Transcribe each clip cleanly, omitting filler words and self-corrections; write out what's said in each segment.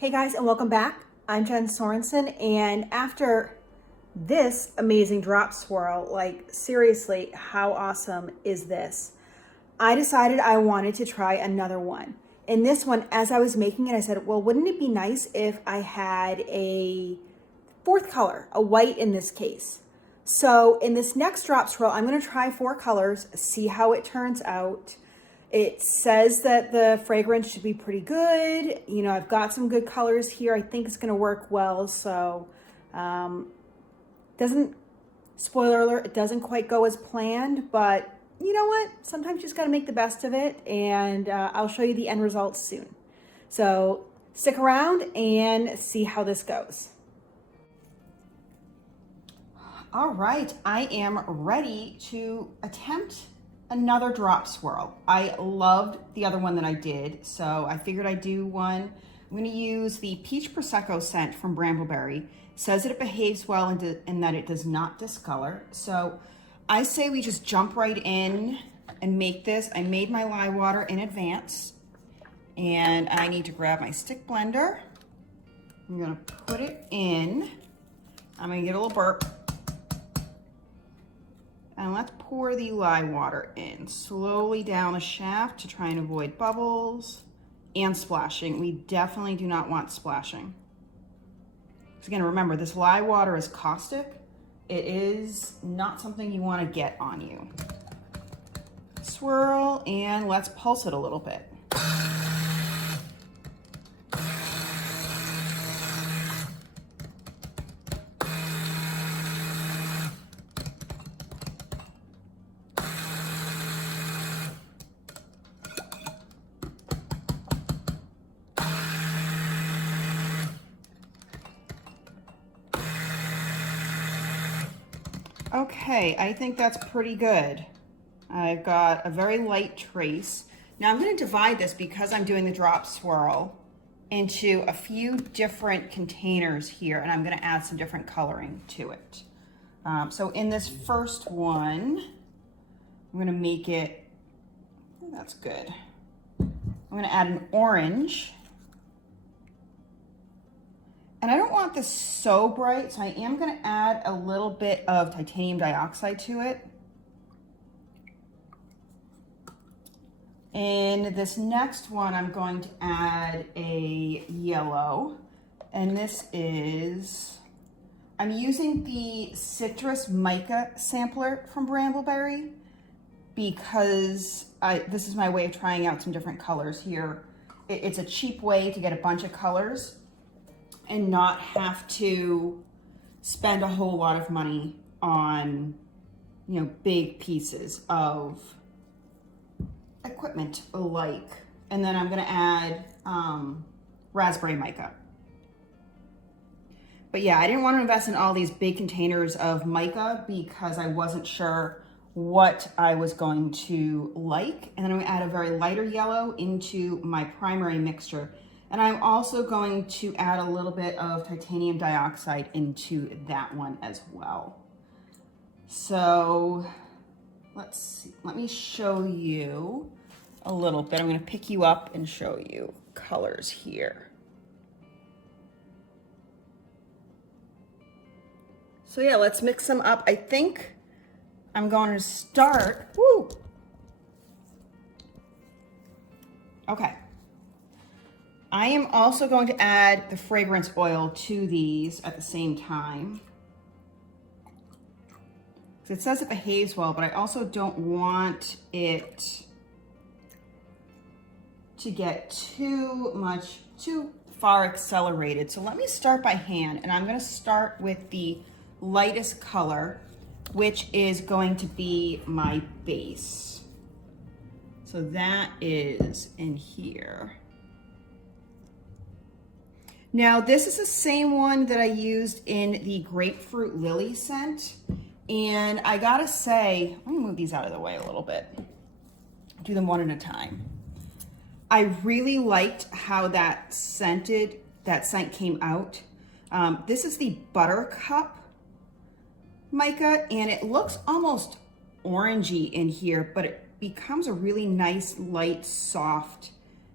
Hey guys, and welcome back. I'm Jen Sorensen, and after this amazing drop swirl, like seriously, how awesome is this? I decided I wanted to try another one. In this one, as I was making it, I said, well, wouldn't it be nice if I had a fourth color, a white in this case? So in this next drop swirl, I'm gonna try 4 colors, see how it turns out. It says that the fragrance should be pretty good. You know, I've got some good colors here. I think it's gonna work well. So, spoiler alert, it doesn't quite go as planned, but you know what? Sometimes you just gotta make the best of it, and I'll show you the end results soon. So stick around and see how this goes. All right, I am ready to attempt another drop swirl. I loved the other one that I did, so I figured I'd do one. I'm gonna use the Peach Prosecco scent from Brambleberry. It says that it behaves well and that it does not discolor. So I say we just jump right in and make this. I made my lye water in advance, and I need to grab my stick blender. I'm gonna put it in. I'm gonna get a little burp. And let's pour the lye water in slowly down the shaft to try and avoid bubbles and splashing. We definitely do not want splashing. So again, remember, this lye water is caustic. It is not something you want to get on you. Swirl, and let's pulse it a little bit. Okay, I think that's pretty good. I've got a very light trace. Now I'm going to divide this, because I'm doing the drop swirl, into a few different containers here, and I'm going to add some different coloring to it. So in this first one, I'm going to make it, oh, that's good. I'm going to add an orange. And I don't want this so bright, so I am going to add a little bit of titanium dioxide to it. In this next one, I'm going to add a yellow. And this is, I'm using the Citrus Mica sampler from Brambleberry, because this is my way of trying out some different colors here. It's a cheap way to get a bunch of colors and not have to spend a whole lot of money on, you know, big pieces of equipment alike. And then I'm gonna add raspberry mica. But yeah, I didn't want to invest in all these big containers of mica because I wasn't sure what I was going to like. And then I'm gonna add a very lighter yellow into my primary mixture. And I'm also going to add a little bit of titanium dioxide into that one as well. So let's see, let me show you a little bit. I'm going to pick you up and show you colors here. So yeah, let's mix them up. I think I'm going to start, woo. Okay. I am also going to add the fragrance oil to these at the same time. It says it behaves well, but I also don't want it to get too far accelerated. So let me start by hand, and I'm going to start with the lightest color, which is going to be my base. So that is in here. Now, this is the same one that I used in the Grapefruit Lily scent. And I gotta say, let me move these out of the way a little bit. Do them one at a time. I really liked how that scent came out. This is the Buttercup mica, and it looks almost orangey in here, but it becomes a really nice, light, soft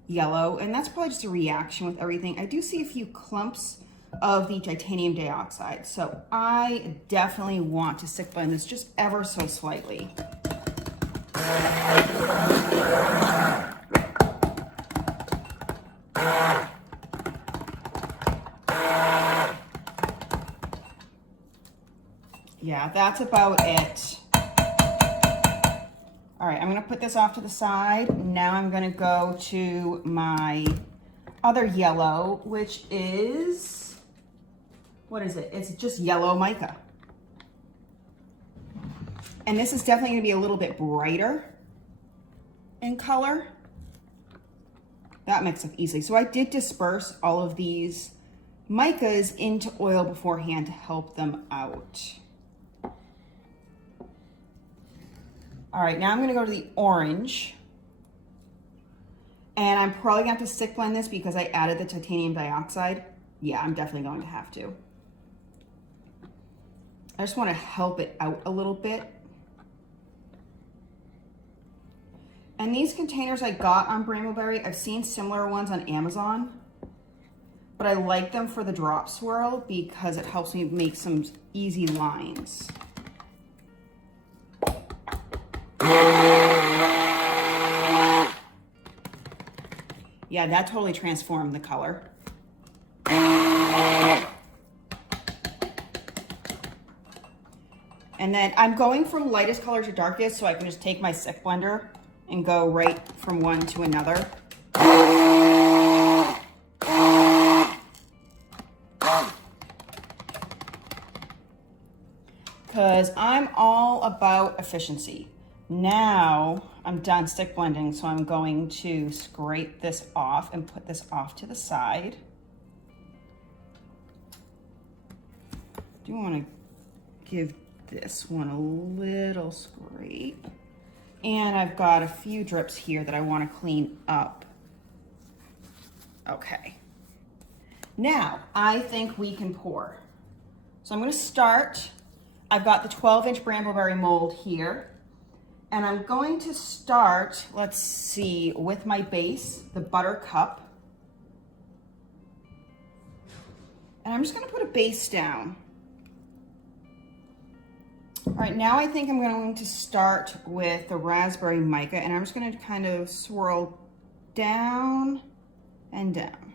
yellow, and that's probably just a reaction with everything. I do see a few clumps of the titanium dioxide, so I definitely want to stick blend this just ever so slightly. Yeah, that's about it. All right, I'm gonna put this off to the side. Now I'm gonna go to my other yellow, which is, what is it? It's just yellow mica. And this is definitely gonna be a little bit brighter in color. That mixed up easily. So I did disperse all of these micas into oil beforehand to help them out. All right, now I'm gonna go to the orange. And I'm probably gonna have to stick blend this because I added the titanium dioxide. Yeah, I'm definitely going to have to. I just wanna help it out a little bit. And these containers I got on Brambleberry, I've seen similar ones on Amazon, but I like them for the drop swirl because it helps me make some easy lines. Yeah, that totally transformed the color. And then I'm going from lightest color to darkest so I can just take my stick blender and go right from one to another. Because I'm all about efficiency. Now I'm done stick blending, so I'm going to scrape this off and put this off to the side. Do want to give this one a little scrape. And I've got a few drips here that I want to clean up. Okay. Now, I think we can pour. So I'm going to start. I've got the 12-inch Brambleberry mold here. And I'm going to start, let's see, with my base, the Buttercup. And I'm just going to put a base down. All right, now I think I'm going to start with the Raspberry Mica, and I'm just going to kind of swirl down and down.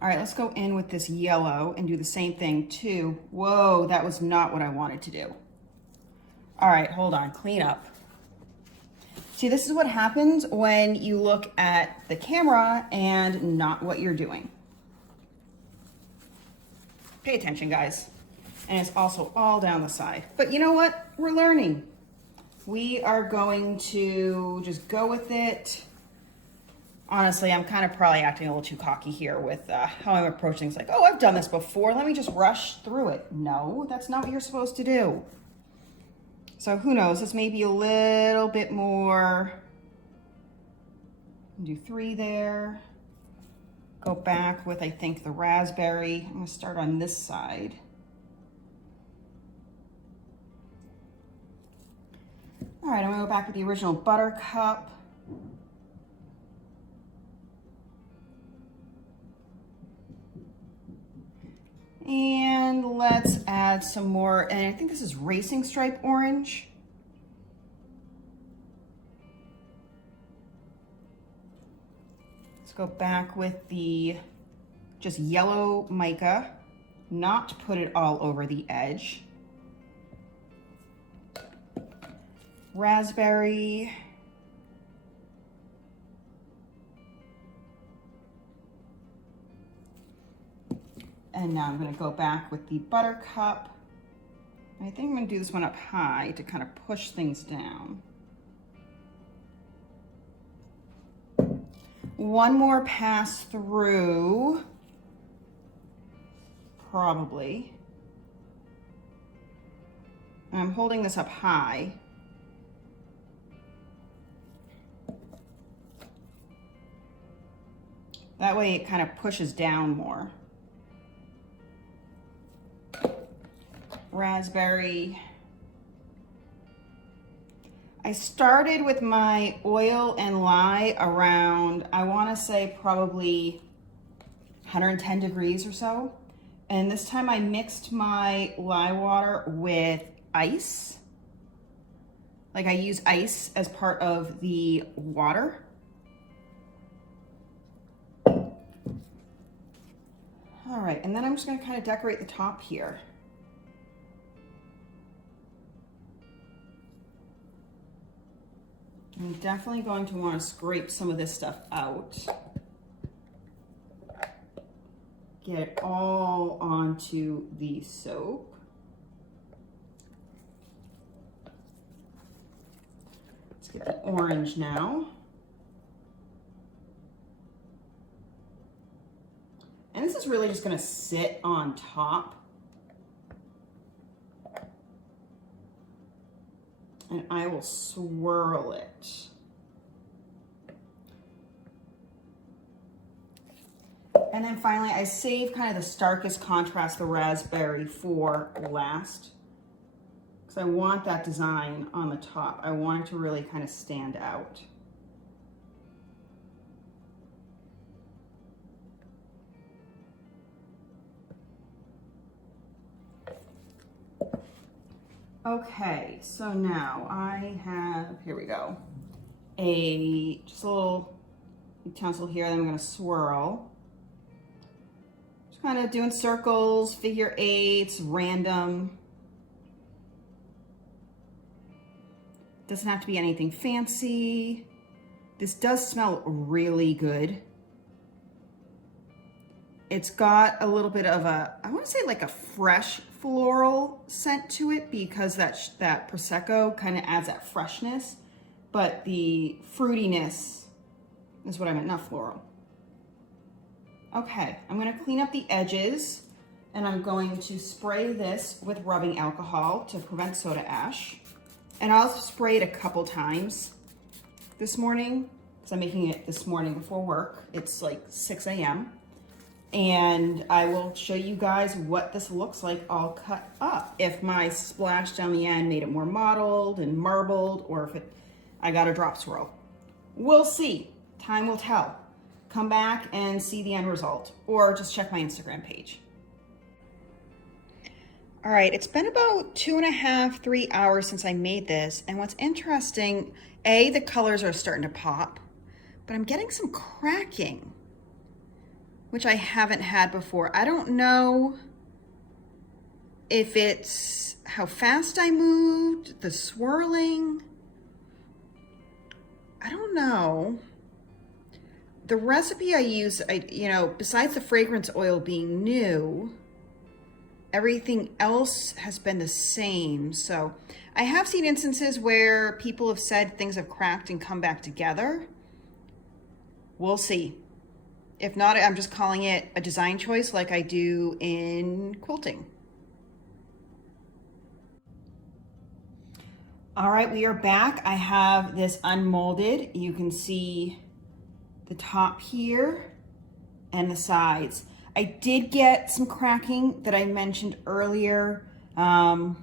All right, let's go in with this yellow and do the same thing too. Whoa, that was not what I wanted to do. All right, hold on, clean up. See, this is what happens when you look at the camera and not what you're doing. Pay attention, guys. And it's also all down the side. But you know what? We're learning. We are going to just go with it. Honestly, I'm kind of probably acting a little too cocky here with how I'm approaching things. Like, oh, I've done this before. Let me just rush through it. No, that's not what you're supposed to do. So who knows? This may be a little bit more. Do 3 there. Go back with, I think, the raspberry. I'm going to start on this side. All right, I'm gonna go back with the original Buttercup. And let's add some more, and I think this is Racing Stripe Orange. Let's go back with the just yellow mica, not to put it all over the edge. Raspberry. And now I'm going to go back with the Buttercup. I think I'm going to do this one up high to kind of push things down. One more pass through, probably. And I'm holding this up high. That way it kind of pushes down more. Raspberry. I started with my oil and lye around, I want to say probably 110 degrees or so. And this time I mixed my lye water with ice. Like I use ice as part of the water. All right, and then I'm just gonna kind of decorate the top here. I'm definitely going to want to scrape some of this stuff out. Get it all onto the soap. Let's get the orange now. And this is really just going to sit on top. And I will swirl it. And then finally, I save kind of the starkest contrast, the raspberry, for last. Because I want that design on the top. I want it to really kind of stand out. Okay, so now I have, here we go, just a little utensil here that I'm going to swirl. Just kind of doing circles, figure eights, random. Doesn't have to be anything fancy. This does smell really good. It's got a little bit of a, I want to say like a fresh floral scent to it because that Prosecco kind of adds that freshness, but the fruitiness is what I meant, not floral. Okay, I'm going to clean up the edges and I'm going to spray this with rubbing alcohol to prevent soda ash. And I'll spray it a couple times this morning because I'm making it this morning before work. It's like 6 a.m. And I will show you guys what this looks like all cut up. If my splash down the end made it more mottled and marbled, or if I got a drop swirl. We'll see. Time will tell. Come back and see the end result, or just check my Instagram page. All right, it's been about 2.5, 3 hours since I made this. And what's interesting, the colors are starting to pop, but I'm getting some cracking, which I haven't had before. I don't know if it's how fast I moved, the swirling. I don't know. The recipe I use, besides the fragrance oil being new, everything else has been the same. So I have seen instances where people have said things have cracked and come back together. We'll see. If not, I'm just calling it a design choice like I do in quilting. All right, we are back. I have this unmolded. You can see the top here and the sides. I did get some cracking that I mentioned earlier. I'll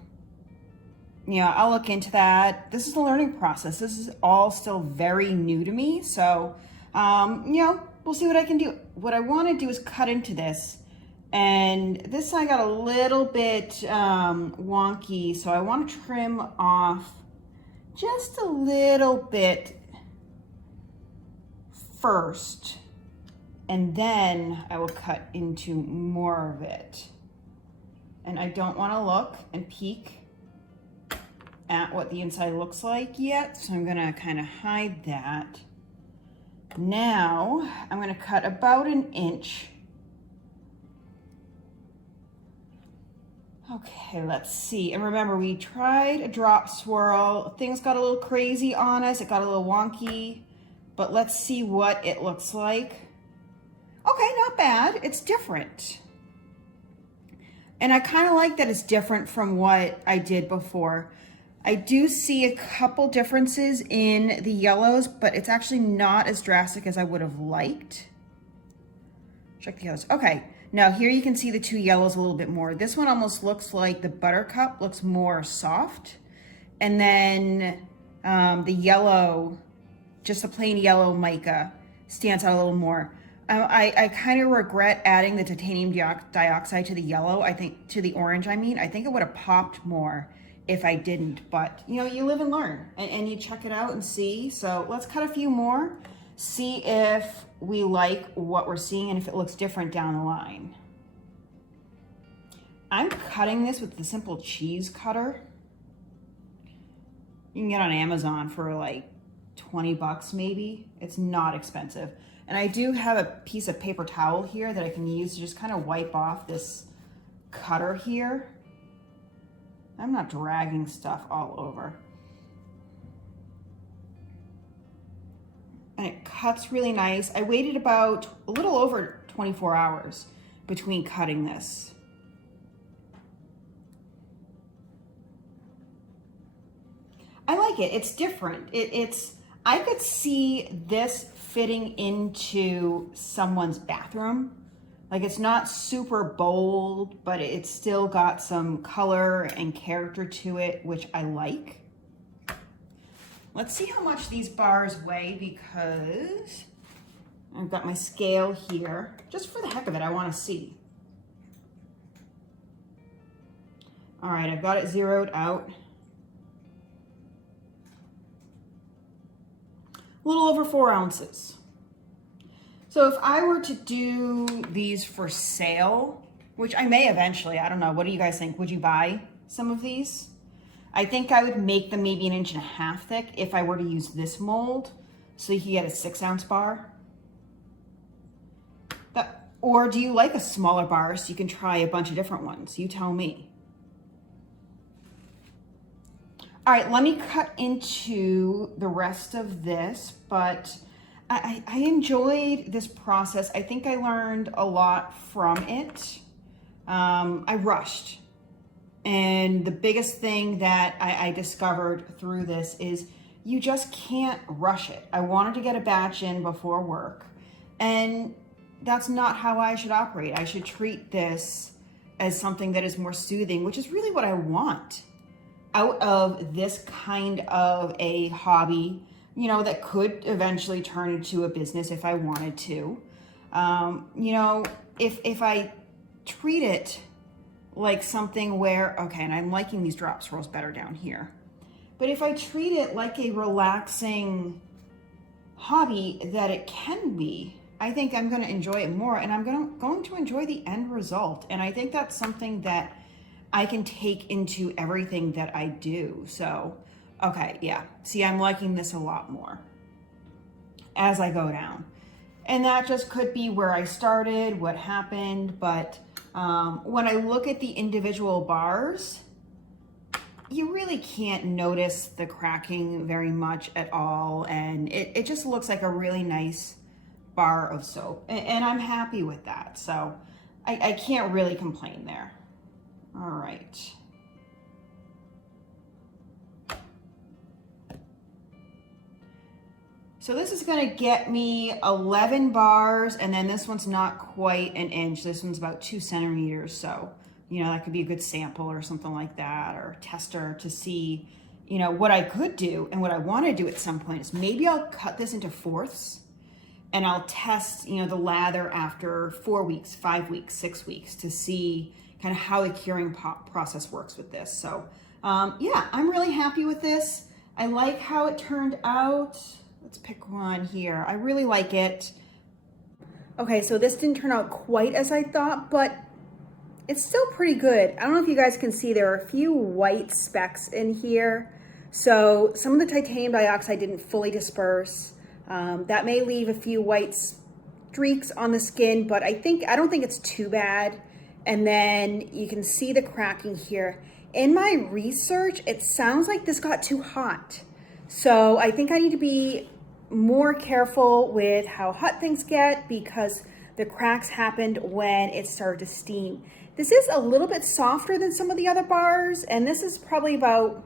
look into that. This is a learning process. This is all still very new to me. So, we'll see what I can do. What I want to do is cut into this. And this side got a little bit wonky, so I want to trim off just a little bit first. And then I will cut into more of it. And I don't want to look and peek at what the inside looks like yet, so I'm going to kind of hide that. Now, I'm going to cut about 1 inch. Okay, let's see. And remember, we tried a drop swirl. Things got a little crazy on us. It got a little wonky. But let's see what it looks like. Okay, not bad. It's different. And I kind of like that it's different from what I did before. I do see a couple differences in the yellows, but it's actually not as drastic as I would have liked. Check the yellows. Okay, now here you can see the two yellows a little bit more. This one almost looks like the buttercup, looks more soft. And then The yellow, just the plain yellow mica stands out a little more. I kind of regret adding the titanium dioxide to the yellow. I think to the orange, I mean. I think it would have popped more if I didn't, but you know, you live and learn and you check it out and see. So let's cut a few more, see if we like what we're seeing and if it looks different down the line. I'm cutting this with the simple cheese cutter. You can get on Amazon for like 20 bucks maybe. It's not expensive. And I do have a piece of paper towel here that I can use to just kind of wipe off this cutter here. I'm not dragging stuff all over. And it cuts really nice. I waited about a little over 24 hours between cutting this. I like it. It's different. I could see this fitting into someone's bathroom. Like, it's not super bold, but it's still got some color and character to it, which I like. Let's see how much these bars weigh, because I've got my scale here. Just for the heck of it, I want to see. All right, I've got it zeroed out. A little over 4 ounces. So if I were to do these for sale, which I may eventually, I don't know, what do you guys think? Would you buy some of these? I think I would make them maybe 1.5 inches thick if I were to use this mold, so you can get a 6-ounce bar. Or do you like a smaller bar so you can try a bunch of different ones? You tell me. All right, let me cut into the rest of this, but I enjoyed this process. I think I learned a lot from it. I rushed. And the biggest thing that I discovered through this is you just can't rush it. I wanted to get a batch in before work, and that's not how I should operate. I should treat this as something that is more soothing, which is really what I want out of this kind of a hobby, you know, that could eventually turn into a business if I wanted to. You know, if I treat it like something where, okay, and I'm liking these drop swirls better down here, but if I treat it like a relaxing hobby that it can be, I think I'm going to enjoy it more, and I'm going to enjoy the end result. And I think that's something that I can take into everything that I do. So, okay, yeah. See, I'm liking this a lot more as I go down. And that just could be where I started, what happened. But when I look at the individual bars, you really can't notice the cracking very much at all. And it just looks like a really nice bar of soap. And I'm happy with that. So I can't really complain there. All right. So this is going to get me 11 bars, and then this one's not quite an inch. This one's about 2 centimeters. So, you know, that could be a good sample or something like that, or tester to see, you know, what I could do and what I want to do at some point is maybe I'll cut this into fourths and I'll test, you know, the lather after 4 weeks, 5 weeks, 6 weeks to see kind of how the curing process works with this. So yeah, I'm really happy with this. I like how it turned out. Let's pick one here. I really like it. Okay, so this didn't turn out quite as I thought, but it's still pretty good. I don't know if you guys can see, there are a few white specks in here. So some of the titanium dioxide didn't fully disperse. That may leave a few white streaks on the skin, but I don't think it's too bad. And then you can see the cracking here. In my research, it sounds like this got too hot. So I think I need to be more careful with how hot things get, because the cracks happened when it started to steam. This is a little bit softer than some of the other bars, and this is probably about,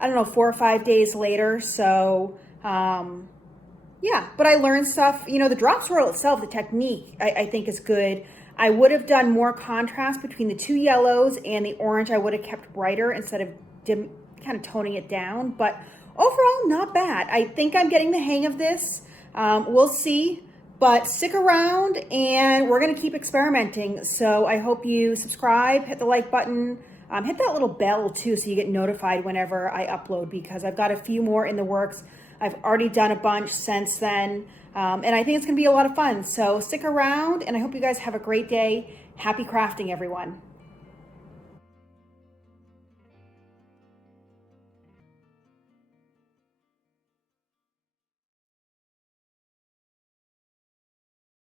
I don't know, 4 or 5 days later. So yeah, but I learned stuff. You know, the drop swirl itself, the technique, I think is good. I would have done more contrast between the 2 yellows, and the orange I would have kept brighter instead of kind of toning it down. But overall, not bad. I think I'm getting the hang of this. We'll see, but stick around and we're going to keep experimenting. So I hope you subscribe, hit the like button, hit that little bell too so you get notified whenever I upload, because I've got a few more in the works. I've already done a bunch since then, and I think it's going to be a lot of fun. So stick around, and I hope you guys have a great day. Happy crafting, everyone.